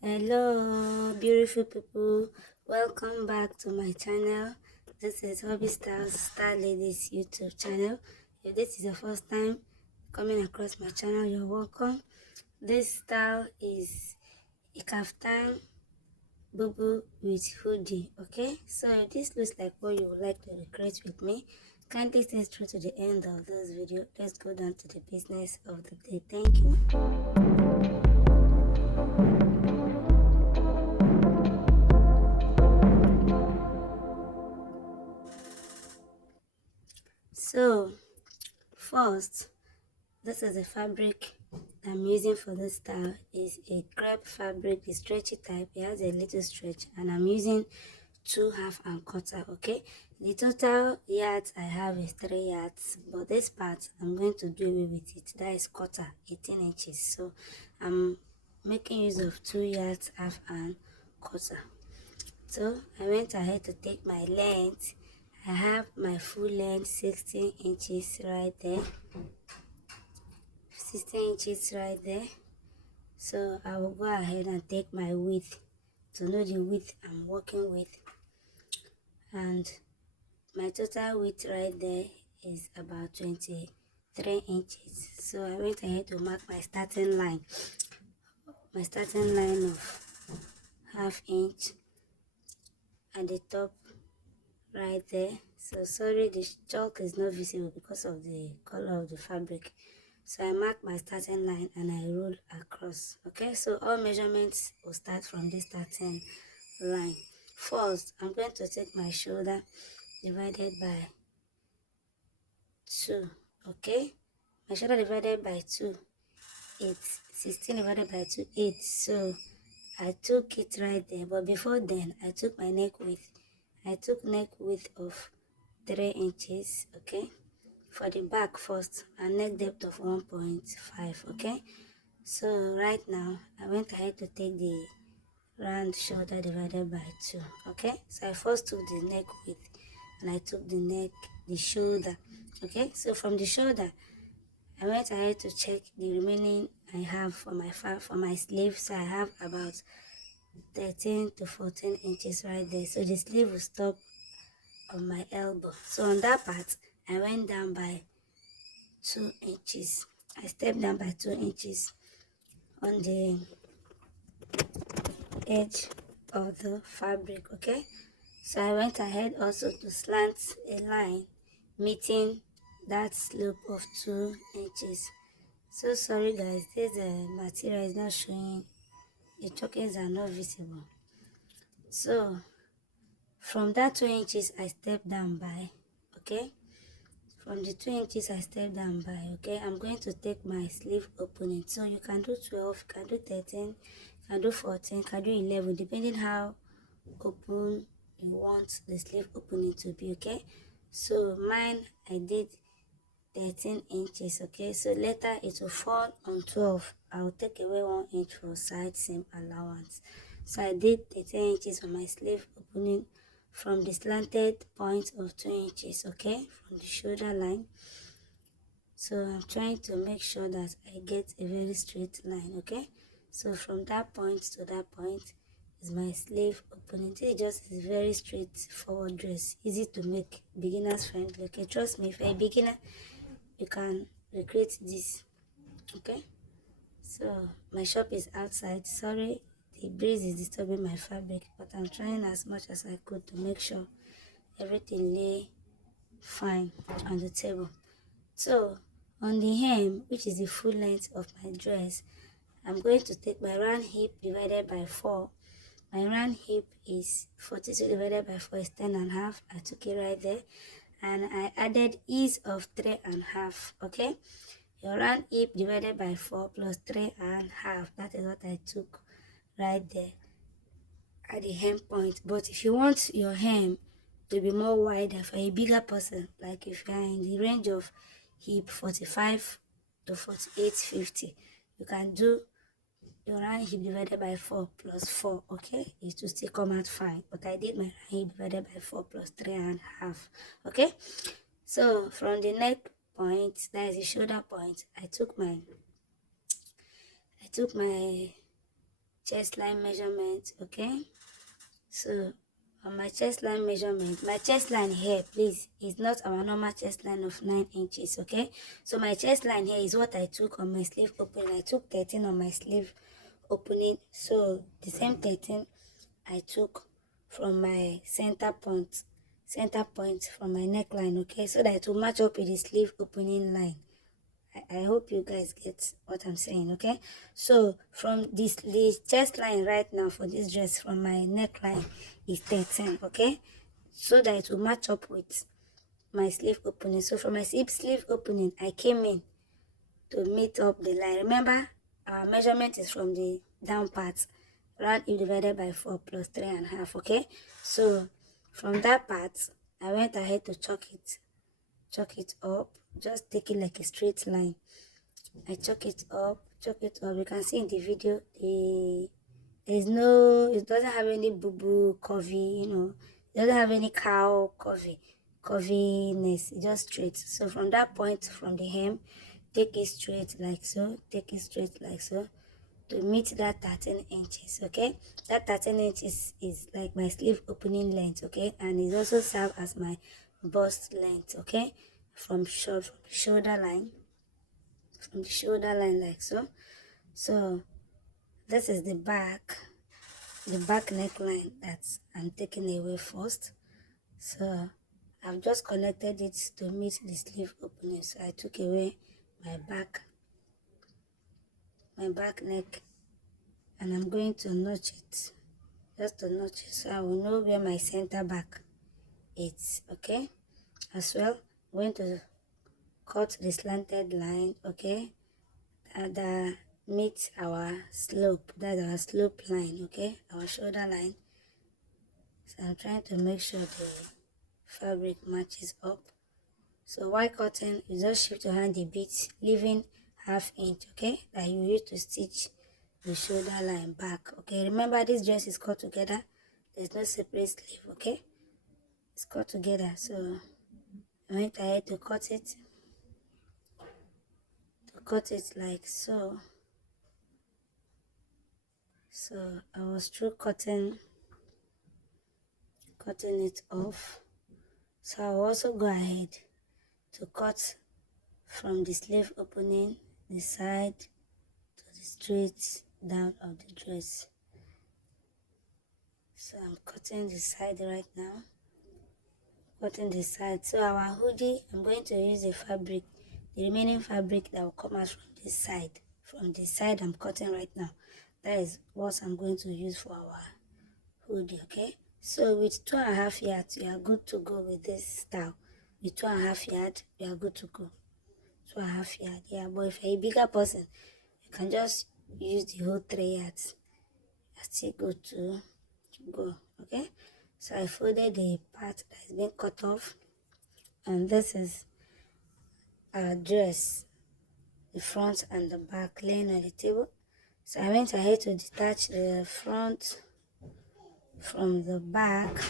Hello, beautiful people. Welcome back to my channel. This is Hobby Stars Star Ladies YouTube channel. If this is your first time coming across my channel, you're welcome. This style is a kaftan boo with hoodie. Okay, so if this looks like what you would like to recreate with me, kindly stay through to the end of this video. Let's go down to the business of the day. Thank you. So first, this is the fabric I'm using for this style. Is a crepe fabric, the stretchy type. It has a little stretch, and I'm using 2 half and 1/4. Okay, the total yards I have is 3 yards, but this part I'm going to do away with it. That is 1/4, 18 inches. So I'm making use of 2 yards, 1/2. So I went ahead to take my length. I have my full length 16 inches right there. 16 inches right there. So I will go ahead and take my width to know the width I'm working with, and my total width right there is about 23 inches. So I went ahead to mark my starting line of 1/2 inch at the top right there. So sorry, the chalk is not visible because of the color of the fabric. So I mark my starting line and I roll across. Okay, so all measurements will start from this starting line. First, I'm going to take my shoulder divided by 2. Okay, my shoulder divided by 2, it's 16 divided by 2, 8. So I took it right there, but before then I took my neck width. I took neck width of 3 inches. Okay, for the back first, and neck depth of 1.5. Okay, so right now I went ahead to take the round shoulder divided by 2. Okay, so I first took the neck width and I took the shoulder. Okay, so from the shoulder I went ahead to check the remaining I have for my sleeve. So I have about 13 to 14 inches right there. So the sleeve will stop on my elbow. So on that part I went down by 2 inches. I stepped down by 2 inches on the edge of the fabric. Okay, so I went ahead also to slant a line meeting that slope of 2 inches. So sorry guys, this material is not showing, the chokings are not visible. So from that 2 inches I stepped down by, okay, from the 2 inches I stepped down by. Okay, I'm going to take my sleeve opening. So you can do 12, you can do 13, you can do 14, you can do 11, depending how open you want the sleeve opening to be. Okay, so mine I did 13 inches. Okay, so later it will fall on 12. I'll take away 1 inch for side seam allowance. So I did 13 inches on my sleeve opening from the slanted point of 2 inches. Okay, from the shoulder line. So I'm trying to make sure that I get a very straight line. Okay, so from that point to that point is my sleeve opening. This is just a very straightforward dress, easy to make, beginners friendly. Okay, trust me, if you're a beginner you can recreate this. Okay, so my shop is outside. Sorry, the breeze is disturbing my fabric, but I'm trying as much as I could to make sure everything lay fine on the table. So on the hem, which is the full length of my dress, I'm going to take my round hip divided by 4. My round hip is 42 divided by 4 is 10.5. I took it right there, and I added ease of 3.5. Okay, your round hip divided by 4 plus 3.5, that is what I took right there at the hem point. But if you want your hem to be more wider for a bigger person, like if you are in the range of hip 45 to 48.50, you can do your round hip divided by 4 plus 4. Okay, it will still come out fine, but I did my round hip divided by 4 plus 3.5. Okay, so from the neck point, that is the shoulder point, I took my chest line measurement. Okay, so on my chest line measurement, my chest line here, please, is not our normal chest line of 9 inches. Okay, so my chest line here is what I took on my sleeve opening. I took 13 on my sleeve opening, so the same 13 I took from my center point from my neckline. Okay, so that it will match up with the sleeve opening line. I hope you guys get what I'm saying. Okay, so from the chest line right now for this dress from my neckline is 13. Okay, so that it will match up with my sleeve opening. So from my sleeve opening, I came in to meet up the line. Remember, our measurement is from the down part, round it divided by 4 plus 3.5. Okay, so from that part, I went ahead to chalk it up, just take it like a straight line. I chalk it up. You can see in the video, it doesn't have any boo-boo curvy, it doesn't have any cow curviness. It's just straight. So from that point, from the hem, take it straight like so, to meet that 13 inches. Okay, that 13 inches is like my sleeve opening length. Okay, and it also serves as my bust length. Okay, from shoulder line like so. So this is the back neckline that I'm taking away first. So I've just connected it to meet the sleeve opening. So I took away my back neck, and I'm going to notch it, just to notch it, so I will know where my center back is. Okay, as well, I'm going to cut the slanted line. Okay, that meets our slope, that's our slope line. Okay, our shoulder line. So I'm trying to make sure the fabric matches up. So while cutting, you just shift your hand a bit, leaving ½ inch. Okay, that you use to stitch the shoulder line back. Okay, remember this dress is cut together, there's no separate sleeve. Okay, it's cut together. So I went ahead to cut it like so. So I was through cutting it off. So I'll also go ahead to cut from the sleeve opening, the side, to the straight down of the dress. So I'm cutting the side right now. So our hoodie, I'm going to use the remaining fabric that will come out from this side. From the side I'm cutting right now, that is what I'm going to use for our hoodie. Okay, so with 2.5 yards, you are good to go with this style. With 2.5 yards, you are good to go. 2.5 yards, yeah. But if you're a bigger person, you can just use the whole 3 yards. You're still good to go. Okay, so I folded the part that has been cut off, and this is our dress, the front and the back laying on the table. So I went ahead to detach the front from the back.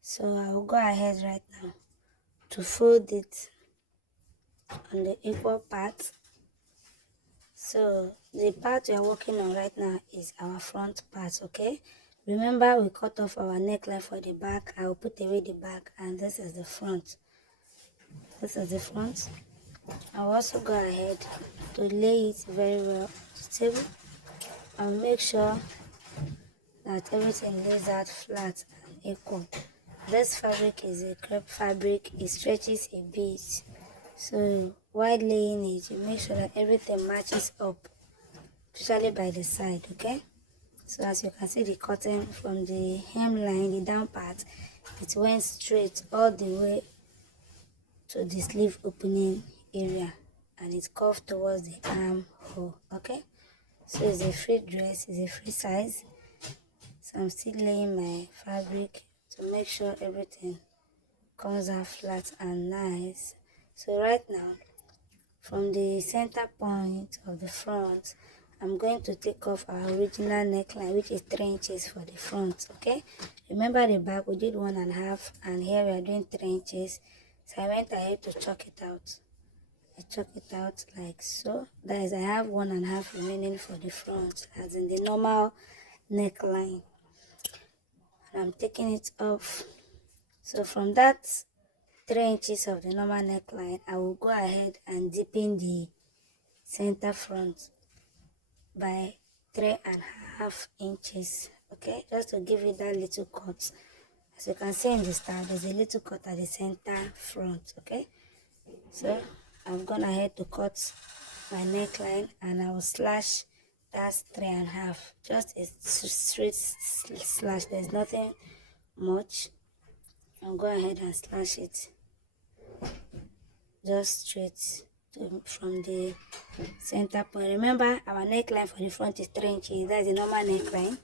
So I will go ahead right now to fold it on the equal part. So the part we are working on right now is our front part. Okay, remember we cut off our neckline for the back. I will put away the back, and this is the front. I'll also go ahead to lay it very well on the table and make sure that everything lays out flat and equal. This fabric is a crepe fabric. It stretches a bit, so while laying it, you make sure that everything matches up, especially by the side. Okay, so as you can see, the cotton from the hemline, the down part, it went straight all the way to the sleeve opening area, and it curved towards the armhole. Okay, so it's a free dress, it's a free size. So I'm still laying my fabric to make sure everything comes out flat and nice. So right now, from the center point of the front, I'm going to take off our original neckline, which is 3 inches for the front. Okay, remember the back we did 1.5, and here we are doing 3 inches. So I went ahead to chalk it out. I chalk it out like so. That is, I have 1.5 remaining for the front, as in the normal neckline, and I'm taking it off. So from that 3 inches of the normal neckline, I will go ahead and deepen the center front by 3.5 inches. Okay, just to give it that little cut. As you can see in the style, there's a little cut at the center front. Okay, so I've gone ahead to cut my neckline, and I will slash that 3.5, just a straight slash. There's nothing much. I'll go ahead and slash it just straight from the center point. Remember, our neckline for the front is 3 inches. That's the normal neckline.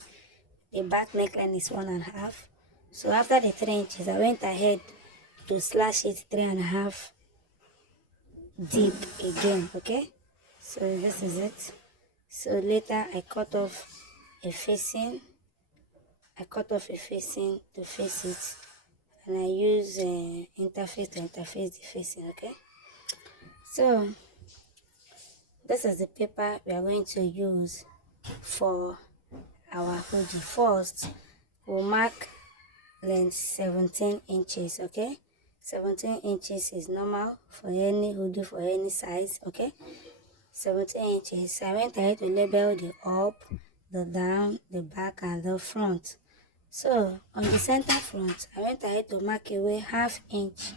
The back neckline is 1.5. So after the 3 inches, I went ahead to slash it 3.5 deep again. Okay, so this is it. So later I cut off a facing. To face it, and I use interface to interface the facing. Okay, so this is the paper we are going to use for our hoodie. First, we'll mark length 17 inches. Okay, 17 inches is normal for any hoodie, for any size. Okay, 17 inches. So I went ahead to label the up, the down, the back, and the front. So on the center front, I went ahead to mark away half inch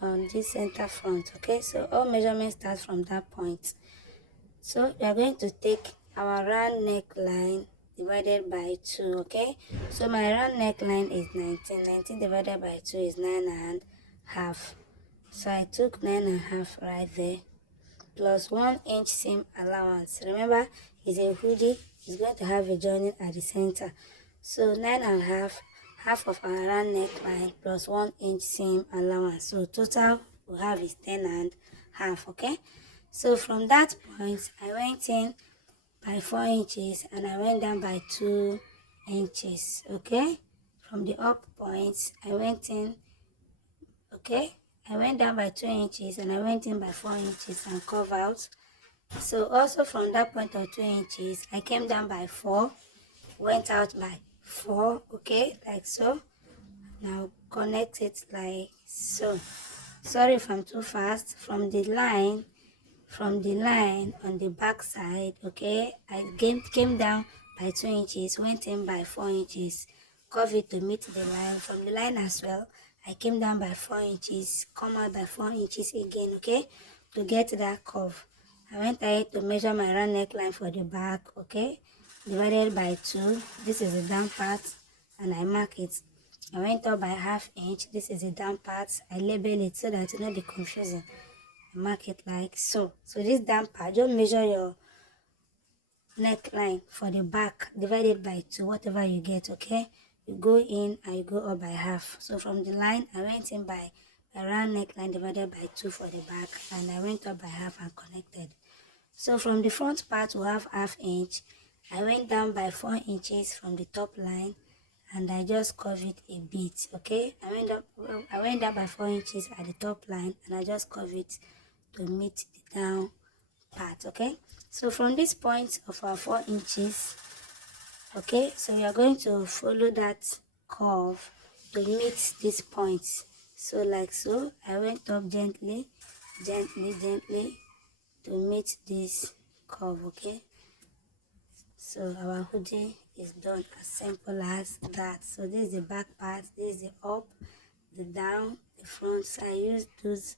on this center front. Okay, so all measurements start from that point. So we are going to take our round neckline divided by 2. Okay, so my round neckline is 19 divided by 2 is 9.5. So I took 9.5 right there, plus 1 inch seam allowance. Remember, it's a hoodie, it's going to have a joining at the center. So 9.5, half of our round neckline plus 1 inch seam allowance. So total we have is 10.5. Okay, so from that point, I went in by 4 inches and I went down by 2 inches. Okay, from the up points, I went in. Okay, I went down by 2 inches and I went in by 4 inches and curve out. So also from that point of 2 inches, I came down by 4, went out by 4. Okay, like so. Now connect it like so. Sorry if I'm too fast. From the line on the back side, okay, I came down by 2 inches, went in by 4 inches, curve it to meet the line. From the line as well, I came down by 4 inches, come out by 4 inches again. Okay, to get that curve, I went ahead to measure my round neckline for the back. Okay, divided by 2. This is the down part, and I mark it. I went up by ½ inch. This is the down part. I label it so that it will not be confusing. I mark it like so. So this down part, just measure your neckline for the back, divided by 2, whatever you get. Okay, you go in and you go up by half. So from the line, I went in by a round neckline divided by 2 for the back, and I went up by half and connected. So from the front part, we have ½ inch. I went down by 4 inches from the top line, and I just curve it a bit. Okay, I went down by 4 inches at the top line, and I just curve it to meet the down part. Okay, so from this point of our 4 inches, okay, so we are going to follow that curve to meet this point. So like so, I went up gently to meet this curve. Okay, so our hoodie is done as simple as that. So this is the back part, this is the up, the down, the front. So I use those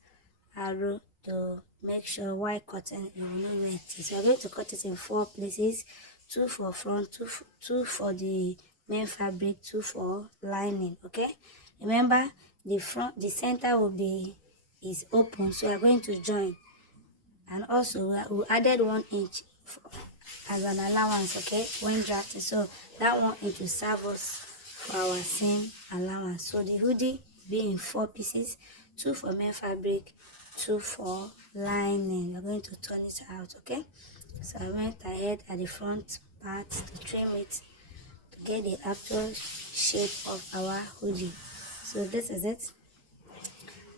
arrow to make sure while cutting you will not wet it. So I'm going to cut it in 4 places: 2 for front, 2 for the main fabric, 2 for lining. Okay, remember the center is open, so we are going to join, and also we added 1 inch as an allowance. Okay, when drafting, so that 1 inch will serve us for our seam allowance. So the hoodie be in 4 pieces: 2 for main fabric, 2 for lining. We're going to turn it out. Okay, So I went ahead at the front part to trim it to get the actual shape of our hoodie. So this is it.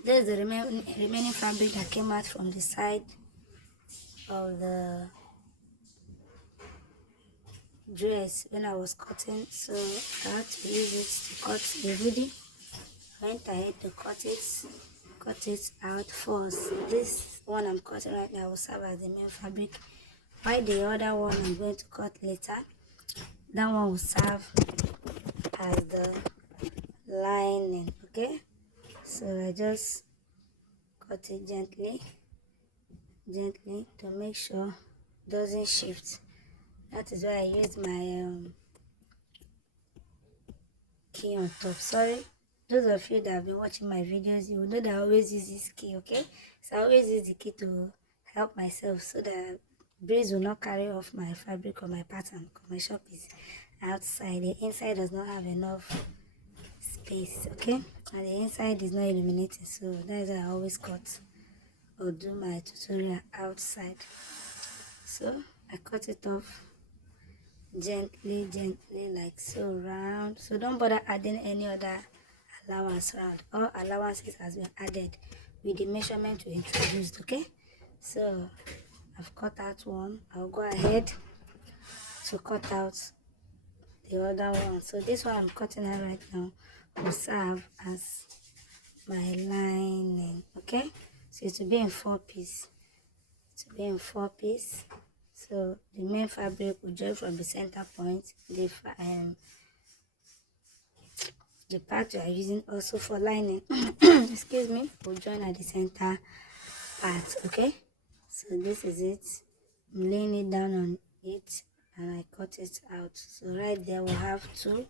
This is the remaining fabric that came out from the side of the dress when I was cutting. So I had to use it to cut the hoodie. I went ahead to cut it out first. This one I'm cutting right now will serve as the main fabric, while the other one I'm going to cut later, that one will serve as the lining. Okay, so I just cut it gently to make sure it doesn't shift. That is why I use my key on top. Sorry, those of you that have been watching my videos, you will know that I always use this key. Okay, so I always use the key to help myself so that breeze will not carry off my fabric or my pattern, because my shop is outside. The inside does not have enough space. Okay, and the inside is not illuminating, so that is why I always cut or do my tutorial outside. So I cut it off gently like so round. So don't bother adding any other allowance round. All allowances has been added with the measurement we introduced. Okay, so I've cut out one. I'll go ahead to cut out the other one. So this one I'm cutting out right now will serve as my lining. Okay, so it will be in 4 pieces. So the main fabric will join from the center point. The part we are using also for lining excuse me, will join at the center part. Okay, so this is it. I'm laying it down on it and I cut it out. So right there we have 2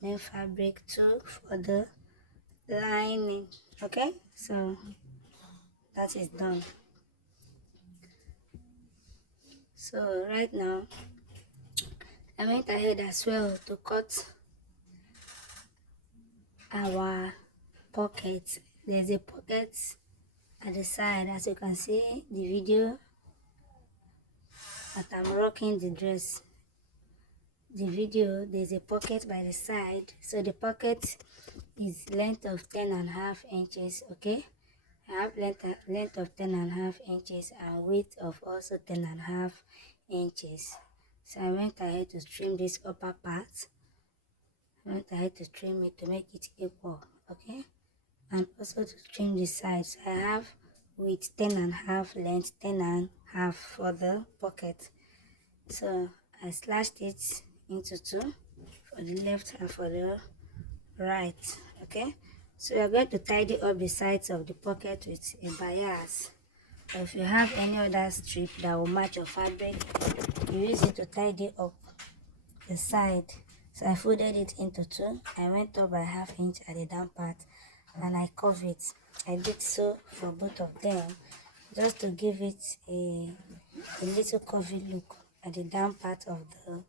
main fabric, 2 for the lining. Okay, so that is done. So right now I went ahead as well to cut our pocket. There's a pocket at the side, as you can see the video that I'm rocking the dress. The video, there's a pocket by the side, so the pocket is length of 10.5 inches. Okay, I have length of 10.5 inches and width of also 10.5 inches. So I went ahead to trim this upper part. I went ahead to trim it to make it equal. Okay, and also to trim the sides. I have with 10.5 length, 10.5 for the pocket. So I slashed it into 2 for the left and for the right. Okay, so you're going to tidy up the sides of the pocket with a bias, or if you have any other strip that will match your fabric, you use it to tidy up the side. So I folded it into 2. I went up by 1/2 inch at the down part and I curve it. I did so for both of them just to give it a little curvy look at the down part of the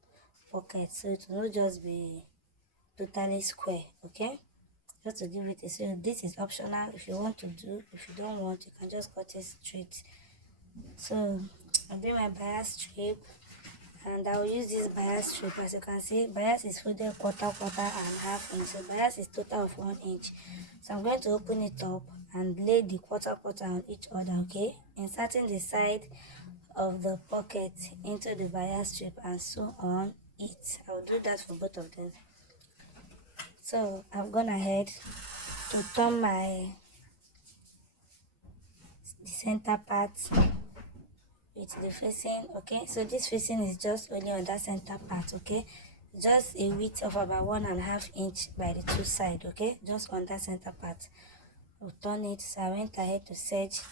pocket, so it will not just be totally square. Okay, just to give it a, so this is optional. If you want to do, if you don't want, you can just cut it straight. So I'm doing my bias strip and I will use this bias strip. As you can see, bias is folded quarter and 1/2 inch, so bias is total of 1 inch. So I'm going to open it up and lay the quarter on each other. Okay, inserting the side of the pocket into the bias strip and so on it. I will do that for both of them. So I've gone ahead to turn the center part with the facing. Okay, so this facing is just only on that center part. Okay, just a width of about 1.5 inch by the 2 sides. Okay, just on that center part. I'll turn it. So I went ahead to set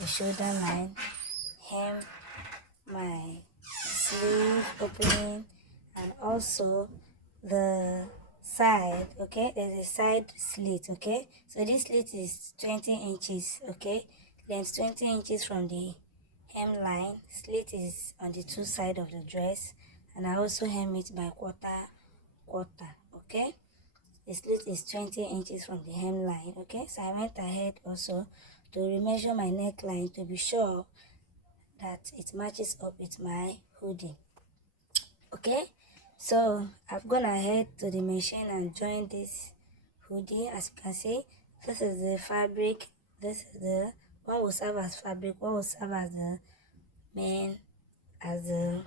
the shoulder line, hem my sleeve opening, and also the side. Okay, there's a side slit. Okay, so this slit is 20 inches. Okay, length 20 inches from the hemline. Slit is on the 2 sides of the dress, and I also hem it by quarter. Okay, the slit is 20 inches from the hemline. Okay, so I went ahead also to remeasure my neckline to be sure that it matches up with my hoodie. Okay, so I've gone ahead to the machine and joined this hoodie. As you can see, this is the fabric, this is the one will serve as fabric, one will serve as the main, as the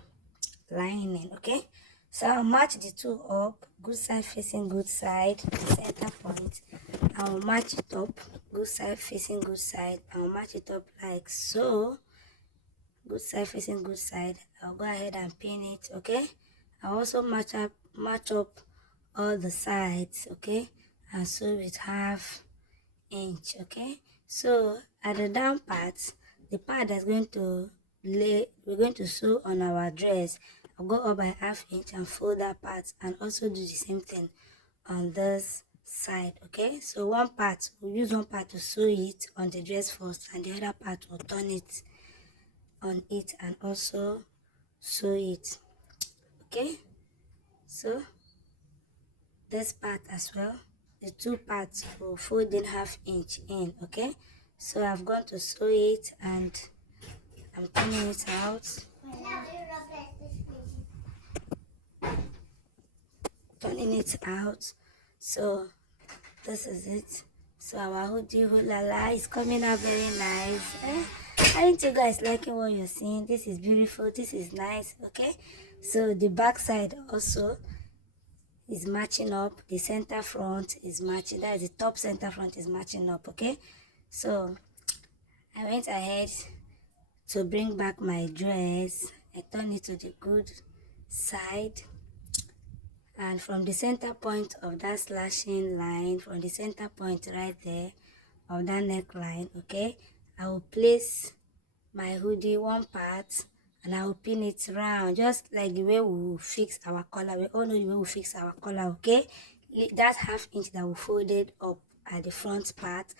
lining. Okay, so I'll match the two up, good side facing good side, the center point. I'll match it up, good side facing good side. I'll match it up like so, good side facing good side. I'll go ahead and pin it. Okay, I'll also match up all the sides. Okay, and sew with 1/2 inch. Okay, so at the down part, the part that's going to we're going to sew on our dress, I'll go up by 1/2 inch and fold that part, and also do the same thing on this side. Okay, so we'll use one part to sew it on the dress first, and the other part will turn it on it and also sew it. Okay, so this part as well, the two parts will fold in 1/2 inch in. Okay, so I've gone to sew it and I'm turning it out, so this is it. So our hoodie hulala is coming out very nice. Aren't you guys liking what you're seeing? This is beautiful, this is nice. Okay, so the back side also is matching up, the center front is matching, that is the top center front is matching up. Okay, so I went ahead to bring back my dress. I turned it to the good side, and from the center point of that slashing line, from the center point right there of that neckline, okay, I will place my hoodie one part and I will pin it round, just like the way we will fix our collar. We all know the way we fix our collar. Okay, that 1/2 inch that we folded up at the front part,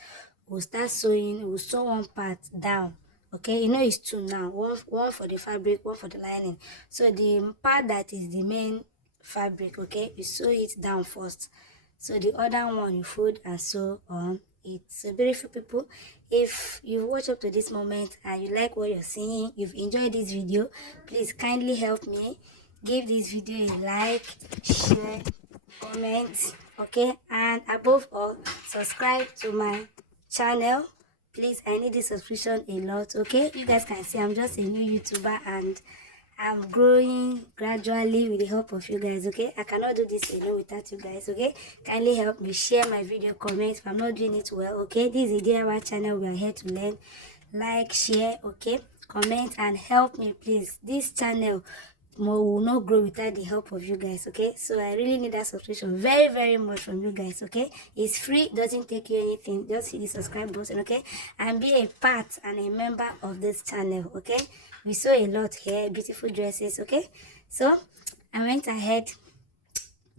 we'll start sewing. We'll sew one part down. Okay, you know it's two now, one for the fabric, one for the lining. So the part that is the main fabric, okay, you sew it down first, so the other one you fold and sew on it. So beautiful people, if you've watched up to this moment and you like what you're seeing, you've enjoyed this video, please kindly help me, give this video a like, share, comment. Okay, and above all, subscribe to my channel. Please, I need this subscription a lot. Okay, you guys can see I'm just a new YouTuber and I'm growing gradually with the help of you guys. Okay, I cannot do this alone without you guys. Okay, kindly help me, share my video, comment if I'm not doing it well. Okay, this is a DIY channel, we are here to learn. Like, share, okay, comment and help me, please. This channel will not grow without the help of you guys. Okay, so I really need that subscription very, very much from you guys. Okay, it's free, doesn't take you anything, just hit the subscribe button. Okay, and be a part and a member of this channel. Okay, we sew a lot here, beautiful dresses. Okay, so I went ahead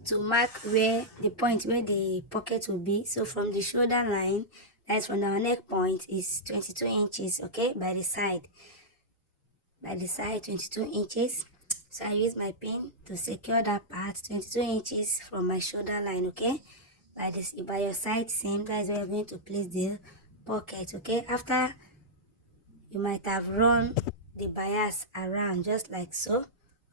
to mark where the point where the pocket will be. So from the shoulder line, that's from our neck point, is 22 inches. Okay, by the side 22 inches. So I use my pin to secure that part, 22 inches from my shoulder line. Okay, by your side seam, that is where you're going to place the pocket. Okay, after you might have run the bias around just like so.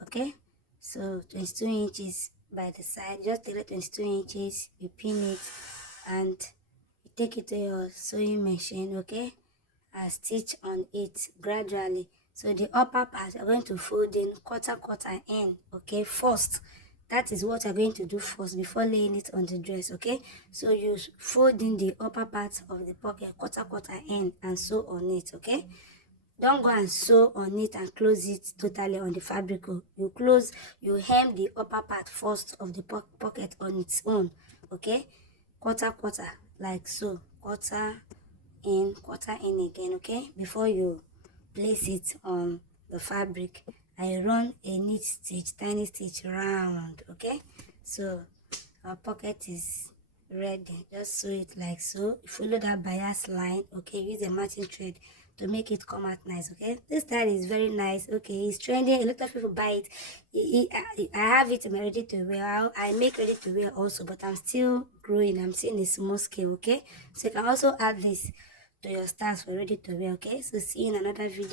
Okay, so 22 inches by the side, just take the 22 inches, you pin it and you take it to your sewing machine. Okay, and stitch on it gradually. So the upper part you're going to fold in quarter in. Okay, first, that is what you're going to do first before laying it on the dress. Okay, so you fold in the upper part of the pocket quarter in and sew on it. Okay, don't go and sew on it and close it totally on the fabric. You hem the upper part first of the pocket on its own. Okay, quarter like so, quarter in again. Okay, before you place it on the fabric, I run a neat stitch, tiny stitch round. Okay, so our pocket is ready. Just sew it like so. Follow that bias line. Okay, use a matching thread to make it come out nice. Okay, this style is very nice. Okay, it's trending, a lot of people buy it. I have it in my ready to wear. I make ready to wear also, but I'm still growing. I'm still in a small scale. Okay, so you can also add this to your styles for ready to wear. Okay, so see you in another video.